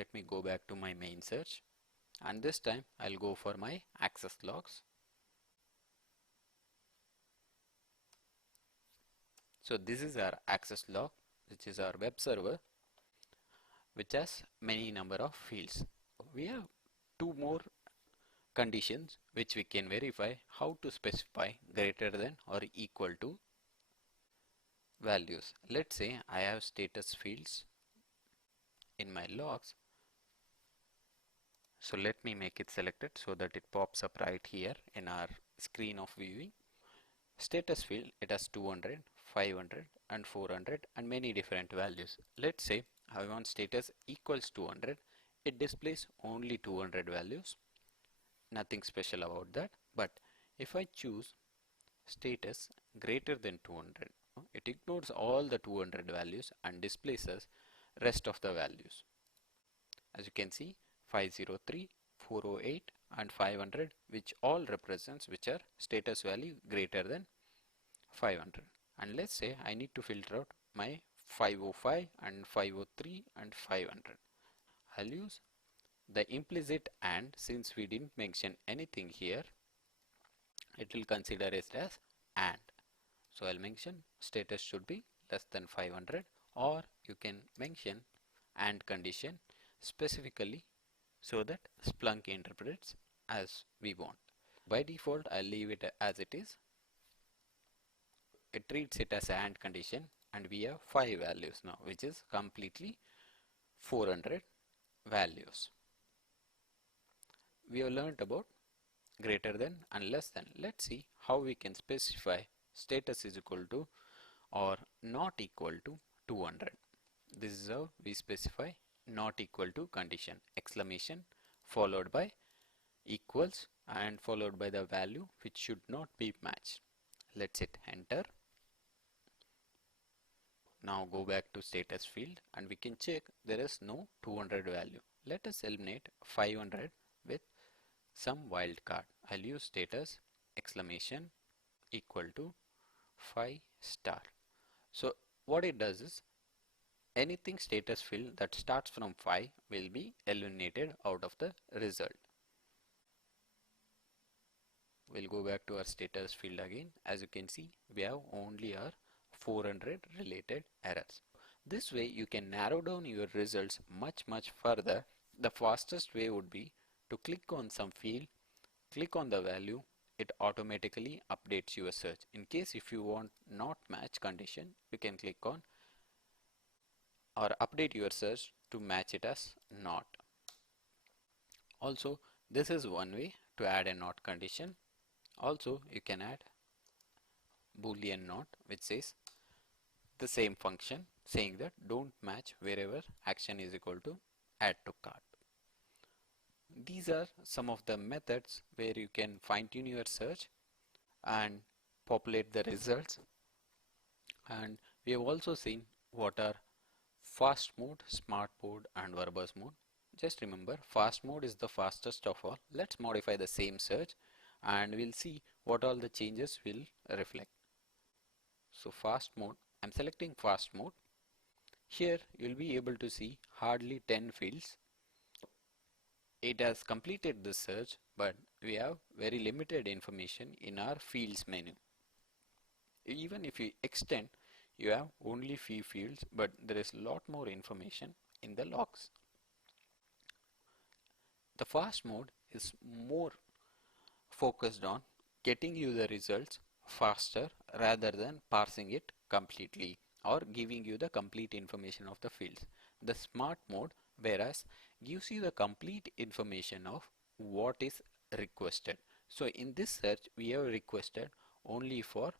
Let me go back to my main search, and this time I'll go for my access logs. So this is our access log, which is our web server, which has many number of fields. We have two more conditions which we can verify how to specify greater than or equal to values. Let's say I have status fields in my logs. So let me make it selected so that it pops up right here in our screen of viewing. Status field, it has 200, 500 and 400 and many different values. Let's say I want status equals 200. It displays only 200 values. Nothing special about that. But if I choose status greater than 200, it ignores all the 200 values and displays us rest of the values. As you can see, 503, 408 and 500, which all represents which are status value greater than 500. And let's say I need to filter out my 505 and 503 and 500. I'll use the implicit AND. Since we didn't mention anything here, it will consider it as AND. So I'll mention status should be less than 500, or you can mention AND condition specifically so that Splunk interprets as we want. By default, I'll leave it as it is. It treats it as an AND condition, and we have 5 values now, which is completely 400 values. We have learned about greater than and less than. Let's see how we can specify status is equal to or not equal to 200. This is how we specify not equal to condition, exclamation followed by equals and followed by the value which should not be matched. Let's hit enter. Now go back to status field and we can check there is no 200 value. Let us eliminate 500 with some wildcard. I'll use status exclamation equal to 5 star. So what it does is anything status field that starts from 5 will be eliminated out of the result. We'll go back to our status field again. As you can see, we have only our 400 related errors. This way you can narrow down your results much further. The fastest way would be to click on some field, click on the value, it automatically updates your search. In case if you want not match condition, you can click on or update your search to match it as not. Also, this is one way to add a not condition. Also, you can add boolean not, which says the same function, saying that don't match wherever action is equal to add to cart. These are some of the methods where you can fine tune your search and populate the results. And we have also seen what are fast mode, smart mode and verbose mode. Just remember, fast mode is the fastest of all. Let's modify the same search and we'll see what all the changes will reflect. So fast mode, I'm selecting fast mode. Here you'll be able to see hardly 10 fields. It has completed the search, but we have very limited information in our fields menu. Even if you extend, you have only few fields, but there is a lot more information in the logs. The fast mode is more focused on getting you the results faster rather than parsing it completely or giving you the complete information of the fields. The smart mode, whereas, gives you the complete information of what is requested. So in this search we have requested only for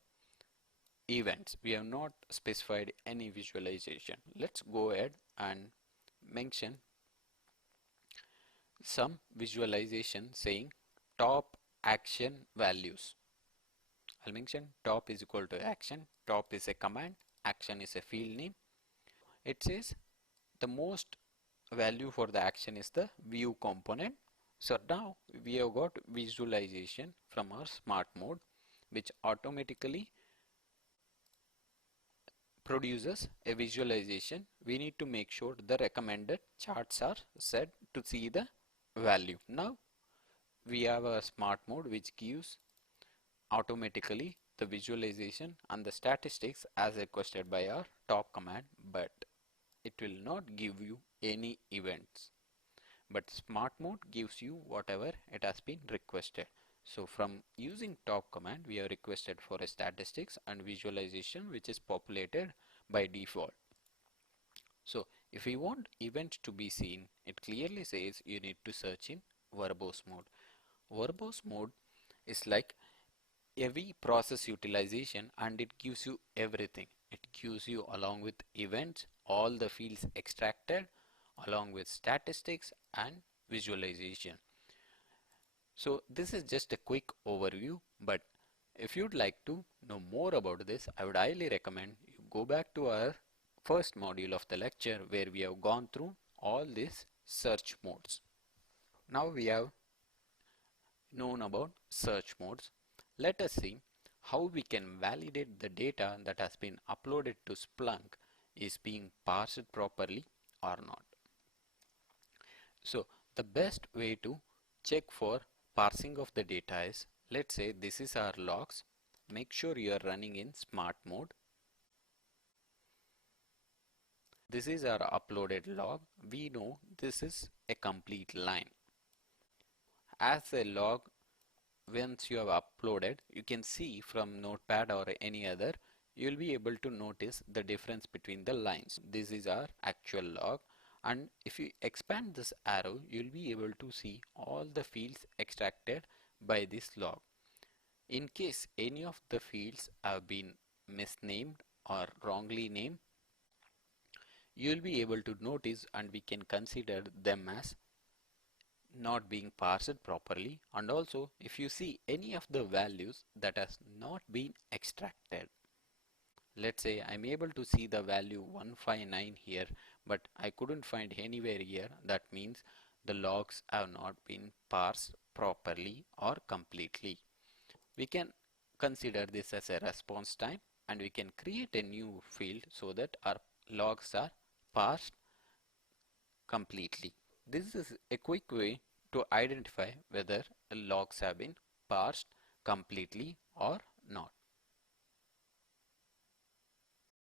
events. We have not specified any visualization. Let's go ahead and mention some visualization saying top action values. I'll mention top is equal to action. Top is a command, action is a field name. It says the most value for the action is the view component. So now we have got visualization from our smart mode, which automatically produces a visualization, we need to make sure the recommended charts are set to see the value. Now we have a smart mode which gives automatically the visualization and the statistics as requested by our top command, but it will not give you any events. But smart mode gives you whatever it has been requested. So from using top command, we have requested for a statistics and visualization which is populated by default. So if we want event to be seen, it clearly says you need to search in verbose mode. Verbose mode is like heavy process utilization, and it gives you everything. It gives you along with events, all the fields extracted along with statistics and visualization. So this is just a quick overview, but if you'd like to know more about this, I would highly recommend you go back to our first module of the lecture where we have gone through all these search modes. Now we have known about search modes. Let us see how we can validate the data that has been uploaded to Splunk is being parsed properly or not. So the best way to check for parsing of the data is, let's say this is our logs. Make sure you are running in smart mode. This is our uploaded log. We know this is a complete line. As a log, once you have uploaded, you can see from Notepad or any other, you will be able to notice the difference between the lines. This is our actual log, and if you expand this arrow, you will be able to see all the fields extracted by this log. In case any of the fields have been misnamed or wrongly named, you will be able to notice, and we can consider them as not being parsed properly. And also if you see any of the values that has not been extracted, let's say I'm able to see the value 159 here, but I couldn't find anywhere here, that means the logs have not been parsed properly or completely. We can consider this as a response time, and we can create a new field so that our logs are parsed completely. This is a quick way to identify whether logs have been parsed completely or not.